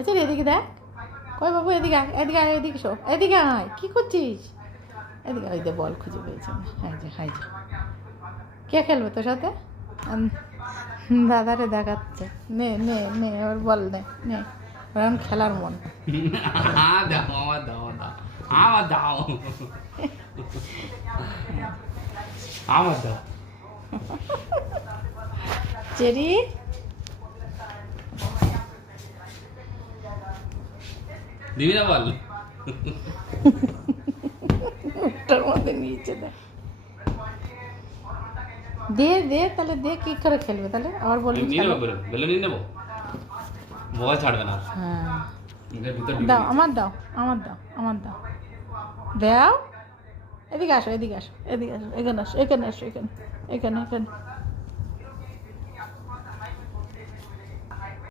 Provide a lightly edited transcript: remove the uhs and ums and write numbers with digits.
আচ্ছা এদিকে দেখ, কই বাবু এদিকে আয়, এদিকে আয়, এদিকে শো, এদিকে আয়, কি করছিস? এদিকে ওই যে বল খুঁজে পেয়েছে, হাই যে হাই যে। কে খেলবে তোর সাথে? দাদারে দেখাচ্ছে, নে নে নে ওর বল, নে নে, ওরকম খেলার মন। দাও আমার দাও দাও আমার দাও আমার দাও চেরি দিবি না বল মুখটার মধ্যে নিয়েছে, দে দে তাহলে, দে কি করে খেলবে তাহলে, আবার বলবি নিয়ে খেলো। নেবো বেলে নিয়ে নেবো, বল ছাড়বে না হ্যাঁ এর ভিতর দাও, আমার দাও, আমার দাও, আমার দাও, দাও। এদিকে আসো, এদিকে আসো, এদিকে আসো, এখানে আসো, এখানে আসো, এখানে এখানে এখানে